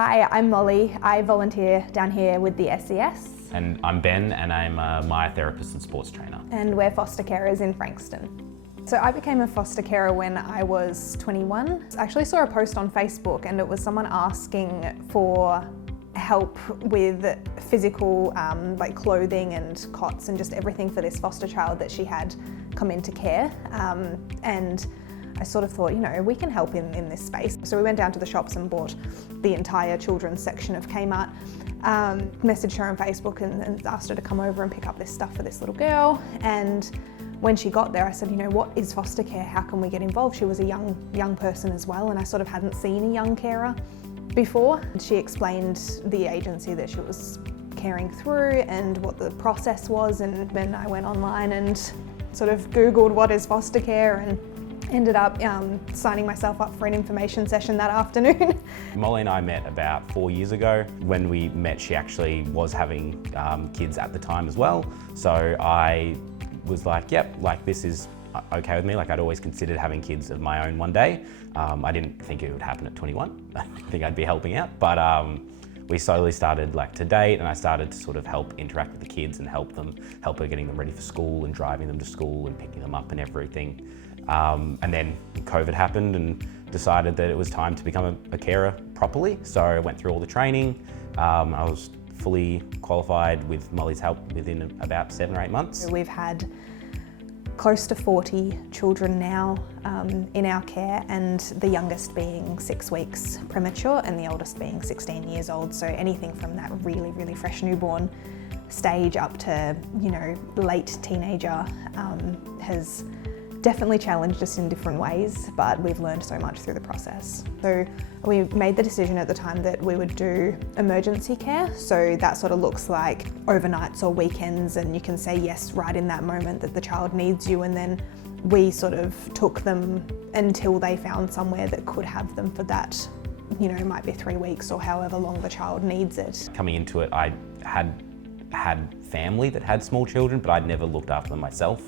Hi, I'm Molly. I volunteer down here with the SES. And I'm Ben, and I'm a myotherapist and sports trainer. And we're foster carers in Frankston. So I became a foster carer when I was 21. I actually saw a post on Facebook and it was someone asking for help with physical like clothing and cots and just everything for this foster child that she had come into care. And I sort of thought, we can help in this space. So we went down to the shops and bought the entire children's section of Kmart, messaged her on Facebook and asked her to come over and pick up this stuff for this little girl. And when she got there, I said, what is foster care? How can we get involved? She was a young person as well, and I sort of hadn't seen a young carer before. She explained the agency that she was caring through and what the process was, and then I went online and sort of Googled what is foster care and ended up signing myself up for an information session that afternoon. Molly and I met about 4 years ago. When we met, she actually was having kids at the time as well. So I was like, yep, this is okay with me. I'd always considered having kids of my own one day. I didn't think it would happen at 21. I didn't think I'd be helping out, but we slowly started to date, and I started to sort of help interact with the kids and help her getting them ready for school and driving them to school and picking them up and everything. And then COVID happened and decided that it was time to become a carer properly. So I went through all the training. I was fully qualified with Molly's help within about 7 or 8 months. We've had close to 40 children now in our care, and the youngest being 6 weeks premature and the oldest being 16 years old. So anything from that really, really fresh newborn stage up to, late teenager has definitely challenged us in different ways, but we've learned so much through the process. So we made the decision at the time that we would do emergency care. So that sort of looks like overnights or weekends, and you can say yes right in that moment that the child needs you, and then we sort of took them until they found somewhere that could have them for that, it might be 3 weeks or however long the child needs it. Coming into it, I had family that had small children, but I'd never looked after them myself.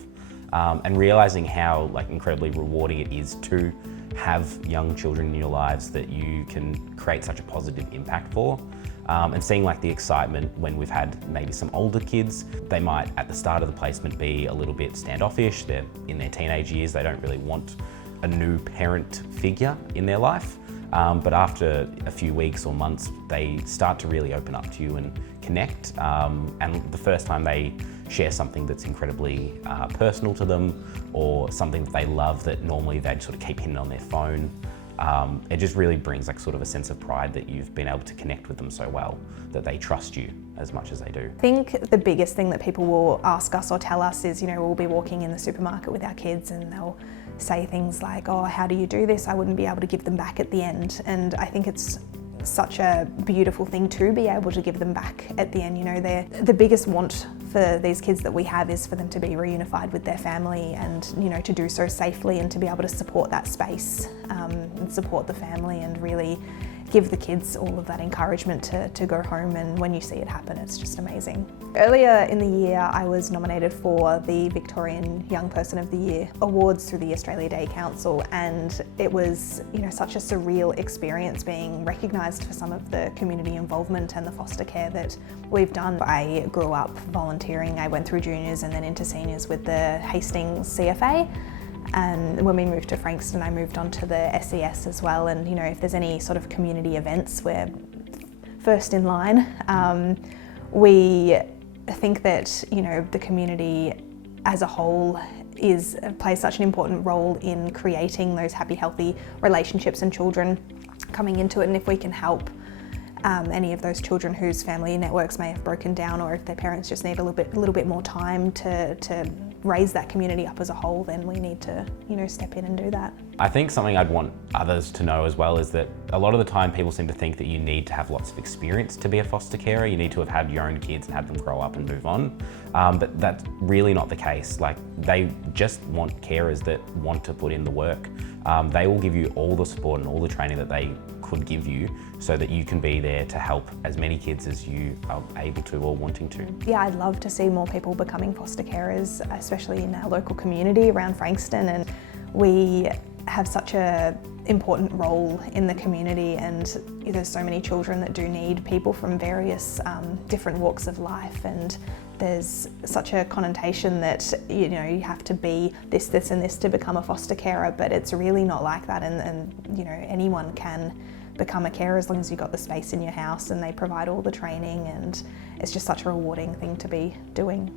And realising how incredibly rewarding it is to have young children in your lives that you can create such a positive impact for. And seeing the excitement when we've had maybe some older kids. They might at the start of the placement be a little bit standoffish, they're in their teenage years, they don't really want a new parent figure in their life. But after a few weeks or months, they start to really open up to you and connect. And the first time they share something that's incredibly personal to them, or something that they love that normally they'd sort of keep hidden on their phone, it just really brings sort of a sense of pride that you've been able to connect with them so well, that they trust you as much as they do. I think the biggest thing that people will ask us or tell us is, we'll be walking in the supermarket with our kids and they'll say things like, oh, how do you do this? I wouldn't be able to give them back at the end. And I think it's such a beautiful thing to be able to give them back at the end. The biggest want for these kids that we have is for them to be reunified with their family, and to do so safely, and to be able to support that space and support the family, and really give the kids all of that encouragement to go home. And when you see it happen, it's just amazing. Earlier in the year, I was nominated for the Victorian Young Person of the Year awards through the Australia Day Council, and it was such a surreal experience being recognised for some of the community involvement and the foster care that we've done. I grew up volunteering. I went through juniors and then into seniors with the Hastings CFA. And when we moved to Frankston, I moved on to the SES as well. And if there's any sort of community events, we're first in line. We think that the community as a whole plays such an important role in creating those happy, healthy relationships and children coming into it. And if we can help any of those children whose family networks may have broken down, or if their parents just need a little bit more time to raise that community up as a whole, then we need to step in and do that. I think something I'd want others to know as well is that a lot of the time people seem to think that you need to have lots of experience to be a foster carer. You need to have had your own kids and had them grow up and move on. But that's really not the case. They just want carers that want to put in the work. They will give you all the support and all the training that they could give you, so that you can be there to help as many kids as you are able to or wanting to. Yeah, I'd love to see more people becoming foster carers, especially in our local community around Frankston. And we have such a important role in the community, and there's so many children that do need people from various different walks of life, and there's such a connotation that you have to be this, this and this to become a foster carer, but it's really not like that, and anyone can become a carer as long as you've got the space in your house, and they provide all the training, and it's just such a rewarding thing to be doing.